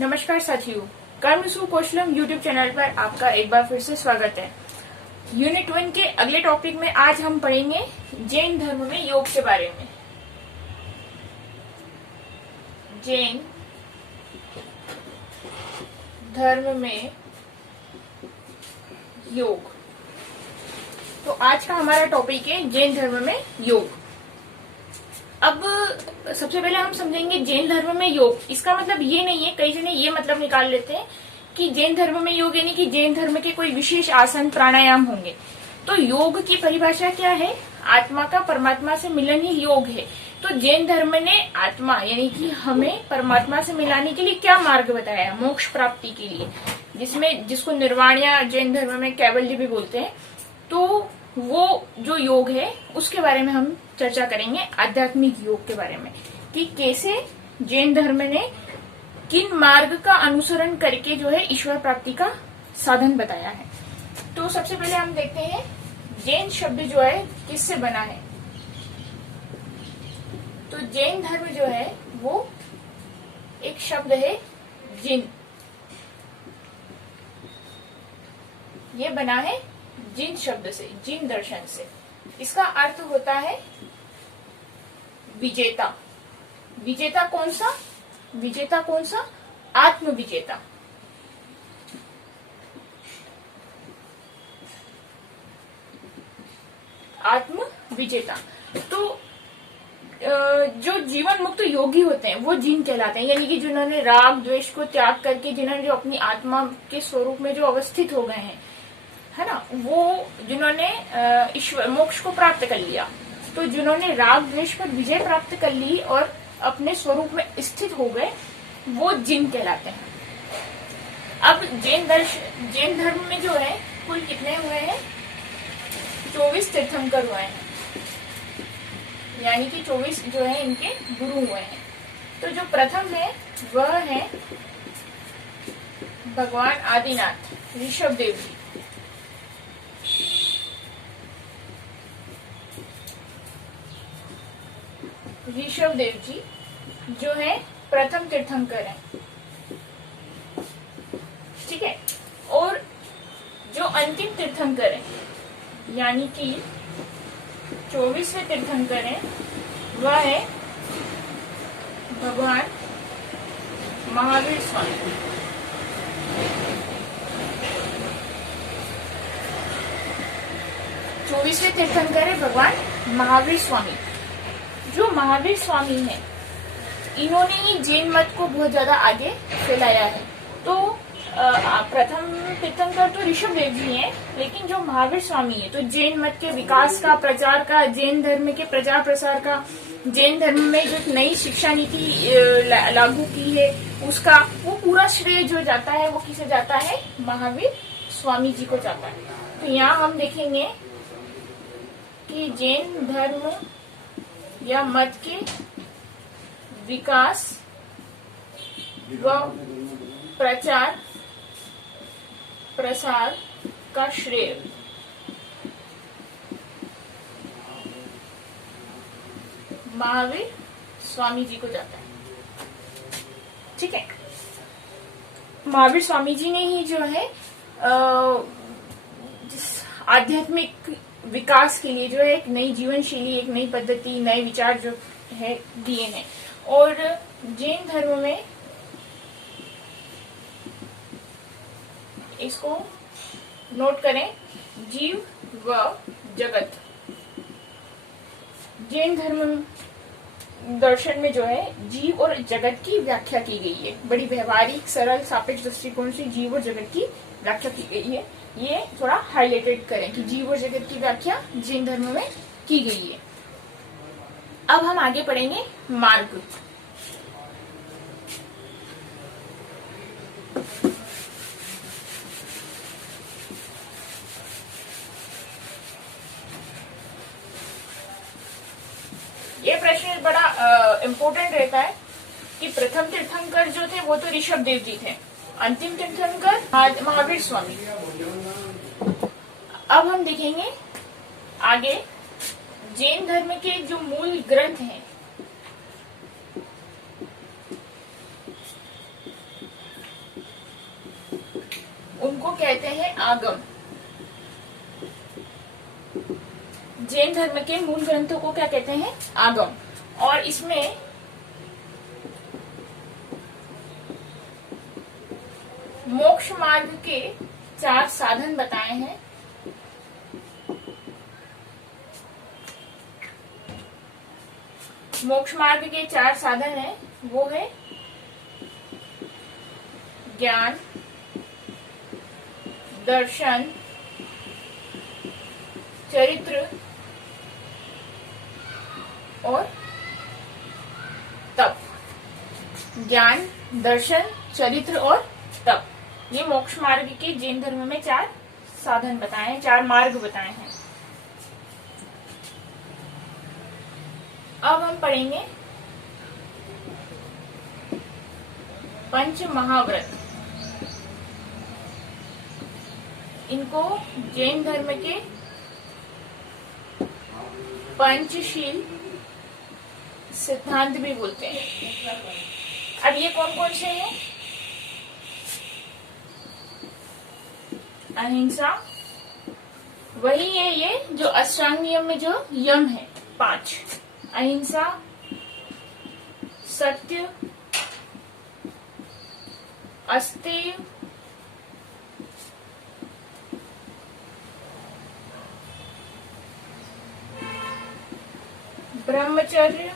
नमस्कार साथियों, कर्म सु कौशलम यूट्यूब चैनल पर आपका एक बार फिर से स्वागत है। यूनिट 1 के अगले टॉपिक में आज हम पढ़ेंगे जैन धर्म में योग के बारे में। जैन धर्म में योग। तो आज का हमारा टॉपिक है जैन धर्म में योग। अब सबसे पहले हम समझेंगे जैन धर्म में योग। इसका मतलब ये नहीं है, कई जने ये मतलब निकाल लेते हैं कि जैन धर्म में योग यानी कि जैन धर्म के कोई विशेष आसन प्राणायाम होंगे। तो योग की परिभाषा क्या है? आत्मा का परमात्मा से मिलन ही योग है। तो जैन धर्म ने आत्मा यानी कि हमें परमात्मा से मिलाने के लिए क्या मार्ग बताया? मोक्ष प्राप्ति के लिए, जिसको निर्वाण या जैन धर्म में कैवल्य भी बोलते हैं। तो वो जो योग है उसके बारे में हम चर्चा करेंगे, आध्यात्मिक योग के बारे में, कि कैसे जैन धर्म ने किन मार्ग का अनुसरण करके जो है ईश्वर प्राप्ति का साधन बताया है। तो सबसे पहले हम देखते हैं जैन शब्द जो है किससे बना है। तो जैन धर्म जो है वो एक शब्द है जिन, ये बना है जिन शब्द से, जिन दर्शन से। इसका अर्थ होता है विजेता। विजेता कौन सा? विजेता कौन सा? आत्म विजेता। आत्म विजेता। तो जो जीवन मुक्त योगी होते हैं वो जिन कहलाते हैं, यानी कि जिन्होंने राग द्वेष को त्याग करके, जिन्होंने जो अपनी आत्मा के स्वरूप में जो अवस्थित हो गए हैं, है ना, वो जिन्होंने ईश्वर मोक्ष को प्राप्त कर लिया। तो जिन्होंने राग द्वेष पर विजय प्राप्त कर ली और अपने स्वरूप में स्थित हो गए, वो जिन कहलाते हैं। अब जैन धर्म में जो है कुल कितने हुए हैं? 24 तीर्थंकर हुए हैं, यानी कि 24 जो है इनके गुरु हुए हैं। तो जो प्रथम है वह है भगवान आदिनाथ ऋषभ देव जी। ऋषभ देव जी जो है प्रथम तीर्थंकर है, ठीक है। और जो अंतिम तीर्थंकर है यानी कि 24वें तीर्थंकर है, वह है भगवान महावीर स्वामी। चौबीसवें तीर्थंकर है भगवान महावीर स्वामी। जो महावीर स्वामी हैं, इन्होंने ही जैन मत को बहुत ज्यादा आगे फैलाया है। तो प्रथम तीर्थंकर तो ऋषभ देव जी हैं, लेकिन जो महावीर स्वामी है तो जैन मत के विकास का, प्रचार का, जैन धर्म के प्रचार प्रसार का, जैन धर्म में जो नई शिक्षा नीति लागू की है उसका वो पूरा श्रेय जो जाता है वो किसे जाता है? महावीर स्वामी जी को जाता है। तो यहाँ हम देखेंगे कि जैन धर्म या मत के विकास व प्रचार प्रसार का श्रेय महावीर स्वामी जी को जाता है, ठीक है। महावीर स्वामी जी ने ही जो है आध्यात्मिक विकास के लिए जो है एक नई जीवन शैली, एक नई पद्धति, नए विचार जो है दिए हैं। और जैन धर्म में इसको नोट करें, जीव व जगत। जैन धर्म दर्शन में जो है जीव और जगत की व्याख्या की गई है। बड़ी व्यवहारिक, सरल, सापेक्ष दृष्टिकोण से जीव और जगत की व्याख्या की गई है। ये थोड़ा हाईलाइटेड करें कि जीव और जगत की व्याख्या जैन धर्म में की गई है। अब हम आगे पढ़ेंगे मार्ग। ये प्रश्न बड़ा इम्पोर्टेंट रहता है कि प्रथम तीर्थंकर जो थे वो तो ऋषभ देव जी थे, अंतिम तीर्थंकर महावीर स्वामी। अब हम देखेंगे आगे जैन धर्म के जो मूल ग्रंथ हैं उनको कहते हैं आगम। जैन धर्म के मूल ग्रंथों को क्या कहते हैं? आगम। और इसमें मोक्ष मार्ग के 4 साधन बताए हैं। मोक्ष मार्ग के 4 साधन हैं, वो है ज्ञान, दर्शन, चरित्र और तप। ज्ञान, दर्शन, चरित्र और तप, ये मोक्ष मार्ग के जैन धर्म में 4 साधन बताए हैं, 4 मार्ग बताए हैं। अब हम पढ़ेंगे पंच महाव्रत। इनको जैन धर्म के पंचशील सिद्धांत भी बोलते हैं। अब ये कौन कौन से हैं? अहिंसा, वही है ये जो अष्टांग नियम में जो यम है 5। अहिंसा, सत्य, अस्तेय, ब्रह्मचर्य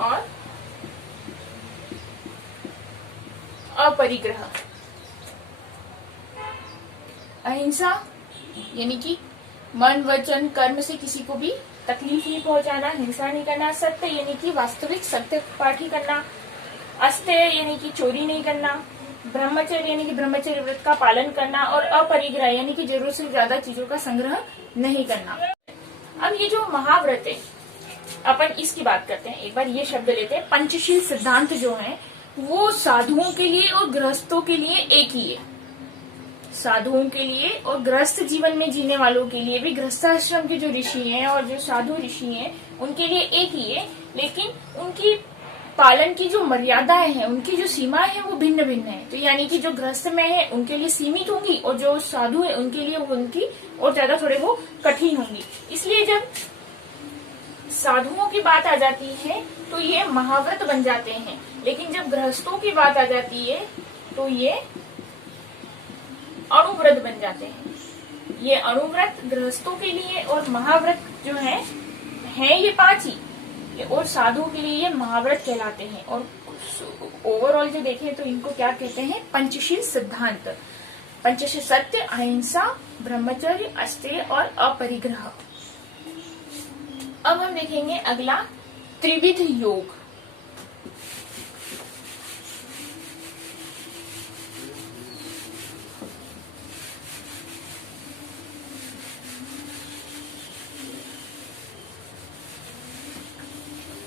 और अपरिग्रह। अहिंसा यानी कि मन, वचन, कर्म से किसी को भी तकलीफ नहीं पहुंचाना, हिंसा नहीं करना। सत्य यानी कि वास्तविक सत्य पाठी करना। अस्तेय यानी कि चोरी नहीं करना। ब्रह्मचर्य यानी कि ब्रह्मचर्य व्रत का पालन करना। और अपरिग्रह यानी कि जरूरत से ज्यादा चीजों का संग्रह नहीं करना। अब ये जो महाव्रत है, अपन इसकी बात करते हैं। एक बार ये शब्द लेते हैं। पंचशील सिद्धांत जो है वो साधुओं के लिए और गृहस्थों के लिए एक ही है। साधुओं के लिए और गृहस्थ जीवन में जीने वालों के लिए भी, गृहस्थाश्रम के जो ऋषि हैं और जो साधु ऋषि हैं उनके लिए एक ही है, लेकिन उनकी पालन की जो मर्यादाएं हैं, उनकी जो सीमाएं हैं वो भिन्न भिन्न है। तो यानी कि जो गृहस्थ में है उनके लिए सीमित होंगी और जो साधु है उनके लिए उनकी और ज्यादा थोड़े वो कठिन होंगी। इसलिए जब साधुओं की बात आ जाती है तो ये महाव्रत बन जाते हैं, लेकिन जब गृहस्थों की बात आ जाती है तो ये अणुव्रत बन जाते हैं। ये अणुव्रत गृहस्थों के लिए और महाव्रत जो है ये 5 ही, और साधुओं के लिए ये महाव्रत कहलाते हैं। और ओवरऑल जो देखें तो इनको क्या कहते हैं? पंचशील सिद्धांत। पंचशील सत्य, अहिंसा, ब्रह्मचर्य, अस्तेय और अपरिग्रह। अब हम देखेंगे अगला त्रिविध योग।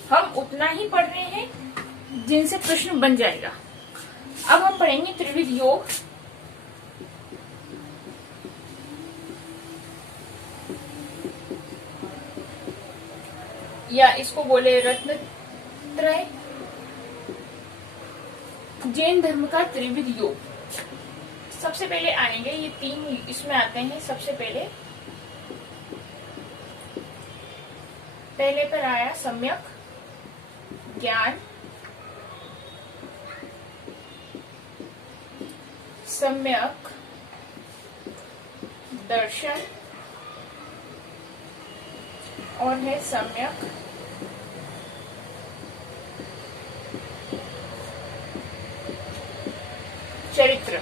हम उतना ही पढ़ रहे हैं जिनसे प्रश्न बन जाएगा। अब हम पढ़ेंगे त्रिविध योग। या इसको बोले रत्नत्रय। जैन धर्म का त्रिविध योग सबसे पहले आएंगे, ये 3 इसमें आते हैं। सबसे पहले पर आया सम्यक ज्ञान, सम्यक दर्शन और है सम्यक चरित्र।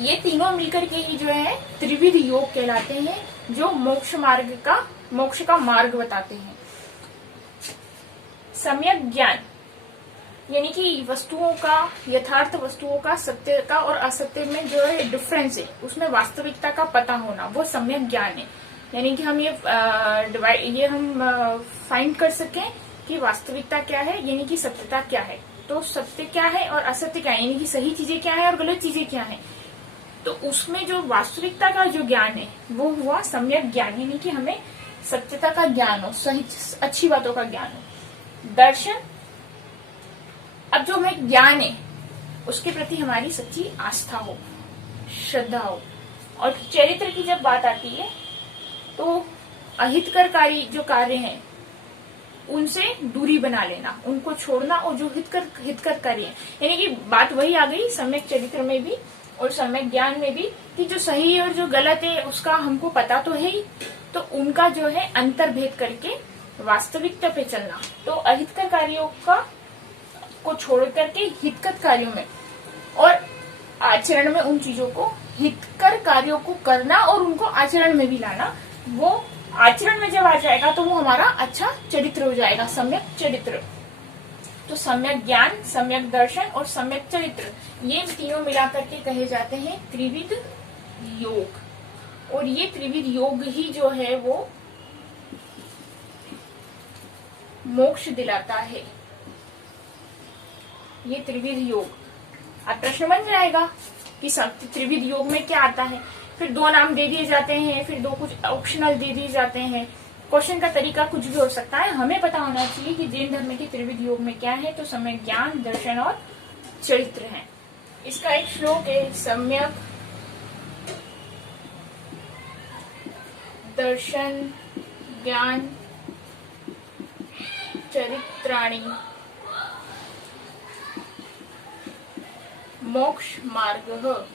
ये तीनों मिलकर के ही जो है त्रिविध योग कहलाते हैं, जो मोक्ष का मार्ग बताते हैं। सम्यक ज्ञान यानी कि वस्तुओं का, यथार्थ वस्तुओं का, सत्य का और असत्य में जो है डिफरेंस है, उसमें वास्तविकता का पता होना, वो सम्यक ज्ञान है। यानी कि हम ये हम फाइंड कर सकें कि वास्तविकता क्या है, यानी कि सत्यता क्या है। तो सत्य क्या है और असत्य क्या है, यानी कि सही चीजें क्या है और गलत चीजें क्या है। तो उसमें जो वास्तविकता का जो ज्ञान है वो हुआ सम्यक ज्ञान, यानी कि हमें सत्यता का ज्ञान हो, सही अच्छी बातों का ज्ञान हो। दर्शन, अब जो हमें ज्ञान है उसके प्रति हमारी सच्ची आस्था हो, श्रद्धा हो। और चरित्र की जब बात आती है तो अहितकरकारी जो कार्य हैं उनसे दूरी बना लेना, उनको छोड़ना, और जो हितकर कार्य है, यानी कि बात वही आ गई सम्यक चरित्र में भी और सम्यक ज्ञान में भी कि जो सही है और जो गलत है उसका हमको पता तो है ही, तो उनका जो है अंतर्भेद करके वास्तविकता पे चलना। तो अहितकर कार्यों को छोड़ करके हितकर कार्यों में और आचरण में उन चीजों को, हितकर कार्यों को करना और उनको आचरण में भी लाना। वो आचरण में जब आ जाएगा तो वो हमारा अच्छा चरित्र हो जाएगा, सम्यक चरित्र। तो सम्यक ज्ञान, सम्यक दर्शन और सम्यक चरित्र, ये तीनों मिलाकर के कहे जाते हैं त्रिविध योग। और ये त्रिविध योग ही जो है वो मोक्ष दिलाता है। ये त्रिविध योग, अब प्रश्न बन जाएगा कि त्रिविध योग में क्या आता है। फिर 2 नाम दे दिए जाते हैं, फिर 2 कुछ ऑप्शनल दे दिए जाते हैं। क्वेश्चन का तरीका कुछ भी हो सकता है, हमें पता होना चाहिए कि जैन धर्म के त्रिविध योग में क्या है। तो सम्यक ज्ञान, दर्शन और चरित्र है। इसका एक श्लोक है, सम्यक दर्शन ज्ञान चरित्राणि मोक्ष मार्ग।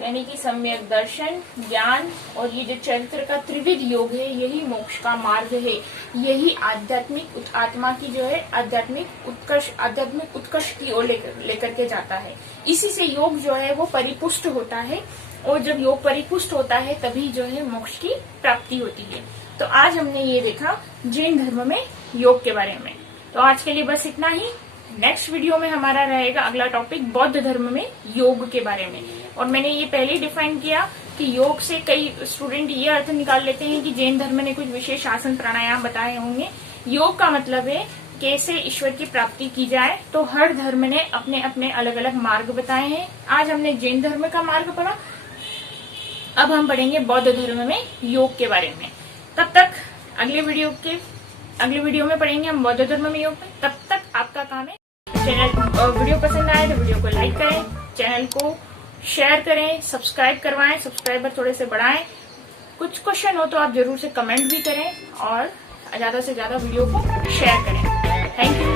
यानी कि सम्यक दर्शन, ज्ञान और ये जो चरित्र का त्रिविध योग है, यही मोक्ष का मार्ग है। यही आध्यात्मिक आत्मा की जो है आध्यात्मिक उत्कर्ष की ओर लेकर के जाता है। इसी से योग जो है वो परिपुष्ट होता है, और जब योग परिपुष्ट होता है तभी जो है मोक्ष की प्राप्ति होती है। तो आज हमने ये देखा जैन धर्म में योग के बारे में। तो आज के लिए बस इतना ही। नेक्स्ट वीडियो में हमारा रहेगा अगला टॉपिक बौद्ध धर्म में योग के बारे में। और मैंने ये पहले ही डिफाइन किया कि योग से कई स्टूडेंट ये अर्थ निकाल लेते हैं कि जैन धर्म ने कुछ विशेष आसन प्राणायाम बताए होंगे। योग का मतलब है कैसे ईश्वर की प्राप्ति की जाए। तो हर धर्म ने अपने अपने अलग अलग मार्ग बताए हैं। आज हमने जैन धर्म का मार्ग पढ़ा, अब हम पढ़ेंगे बौद्ध धर्म में योग के बारे में। तब तक अगले वीडियो में पढ़ेंगे हम बौद्ध धर्म में योग में। तब तक आपका काम है वीडियो पसंद आए तो वीडियो को लाइक करें, चैनल को शेयर करें, सब्सक्राइब करवाएं, सब्सक्राइबर थोड़े से बढ़ाएं। कुछ क्वेश्चन हो तो आप जरूर से कमेंट भी करें और ज्यादा से ज्यादा वीडियो को शेयर करें। Thank you.